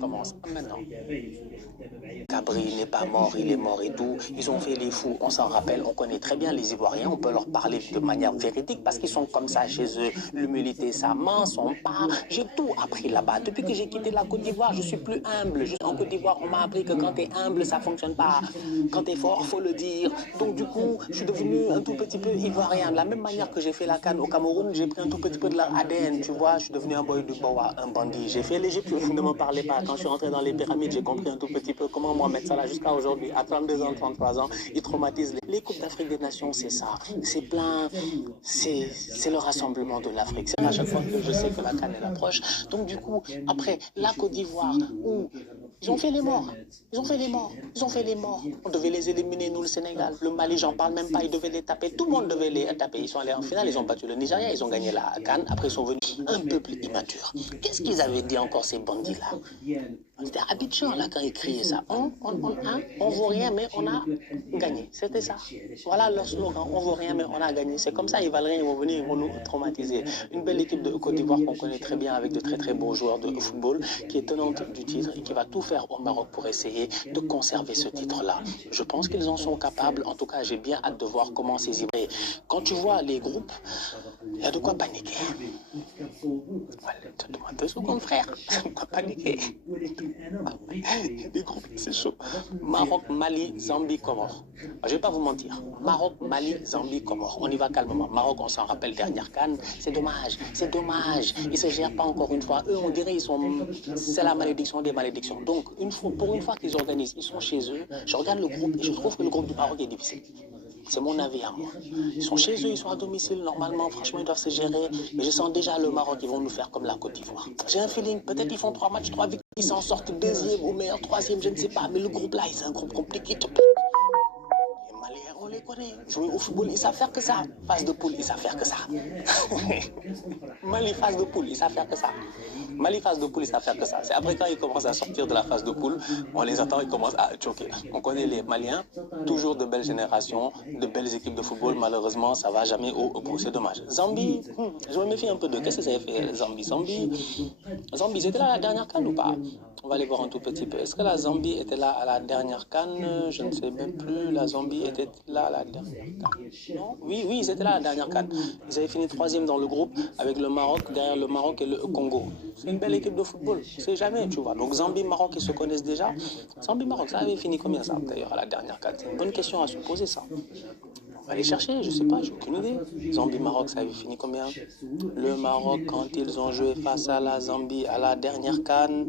commence maintenant. Cabri n'est pas mort, il est mort et tout. Ils ont fait les fous, on s'en rappelle, on connaît très bien les Ivoiriens, on peut leur parler de manière véridique parce qu'ils sont comme ça chez eux. L'humilité, ça ment, son pas. J'ai tout appris là-bas. Depuis que j'ai quitté la Côte d'Ivoire, je suis plus humble. En Côte d'Ivoire, on m'a appris que quand tu es humble, ça fonctionne pas. Quand tu es fort, faut le dire. Donc du coup, je suis devenu un tout petit peu ivoirien. De la même manière que j'ai fait la CAN au Cameroun, j'ai pris un tout petit peu de leur ADN, tu vois. Je suis devenu un boy de Boa, un bandit. J'ai fait l'Égypte, ne me parlez pas. Quand je suis rentré dans les pyramides, j'ai compris un tout petit peu comment Mohamed Salah, jusqu'à aujourd'hui, à 32 ans, 33 ans, il traumatise les Coupes d'Afrique des Nations, c'est ça. C'est plein, c'est le rassemblement de l'Afrique. C'est à chaque fois que je sais que la CAN est approche. Donc du coup, après, la Côte d'Ivoire, où ils ont fait les morts. Ils ont fait les morts. Ils ont fait les morts. On devait les éliminer, nous, le Sénégal. Le Mali, j'en parle même pas. Ils devaient les taper. Tout le monde devait les taper. Ils sont allés en finale. Ils ont battu le Nigeria. Ils ont gagné la CAN. Après, ils sont venus un peuple immature. Qu'est-ce qu'ils avaient dit encore, ces bandits-là? C'était Abidjan, là, quand ils criaient ça. On vaut rien, mais on a gagné. C'était ça. Voilà leur slogan. On vaut rien, mais on a gagné. C'est comme ça, ils valent rien, ils vont venir, ils vont nous traumatiser. Une belle équipe de Côte d'Ivoire qu'on connaît très bien avec de très très beaux joueurs de football, qui est tenante du titre et qui va tout faire au Maroc pour essayer de conserver ce titre-là. Je pense qu'ils en sont capables. En tout cas, j'ai bien hâte de voir comment ces Ivoiriens. Quand tu vois les groupes, il y a de quoi paniquer. Voilà, donne-moi 2 secondes, frère. Il y a de quoi paniquer. Les groupes, c'est chaud. Maroc, Mali, Zambie, Comores. Je ne vais pas vous mentir. Maroc, Mali, Zambie, Comores. On y va calmement. Maroc, on s'en rappelle, dernière CAN. C'est dommage. C'est dommage. Ils ne se gèrent pas encore une fois. Eux, on dirait ils sont. C'est la malédiction des malédictions. Donc, pour une fois qu'ils organisent, ils sont chez eux. Je regarde le groupe et je trouve que le groupe du Maroc est difficile. C'est mon avis à moi. Ils sont chez eux, ils sont à domicile. Normalement, franchement, ils doivent se gérer. Mais je sens déjà le Maroc, ils vont nous faire comme la Côte d'Ivoire. J'ai un feeling, peut-être ils font 3 matchs, 3 victoires. Ils s'en sortent deuxième ou meilleur troisième, je ne sais pas. Mais le groupe là, c'est un groupe compliqué. Les Maliens, on les connaît. Jouer au football, ils savent faire que ça. Phase de poule, ils savent faire que ça. Mali, phase de poule, ils savent faire que ça. Mali, phase de poule, ils savent faire que ça. C'est après quand ils commencent à sortir de la phase de poule, on les attend, ils commencent à choquer. On connaît les Maliens, toujours de belles générations, de belles équipes de football. Malheureusement, ça ne va jamais au bout. C'est dommage. Zambie, je me méfie un peu de. Qu'est-ce que ça a fait, Zambie? Zambie, c'était là à la dernière CAN ou pas? On va aller voir un tout petit peu. Est-ce que la Zambie était là à la dernière CAN? Je ne sais même plus. La Zambie était là à la dernière CAN. Non? Oui, ils étaient là à la dernière CAN. Ils avaient fini 3e dans le groupe avec le Maroc, derrière le Maroc et le Congo. C'est une belle équipe de football. C'est jamais, tu vois. Donc Zambie, Maroc, ils se connaissent déjà. Zambie, Maroc, ça avait fini combien ça d'ailleurs à la dernière CAN? C'est une bonne question à se poser ça. On va aller chercher, je sais pas, j'ai aucune idée. Zambie, Maroc, ça avait fini combien? Le Maroc, quand ils ont joué face à la Zambie à la dernière CAN,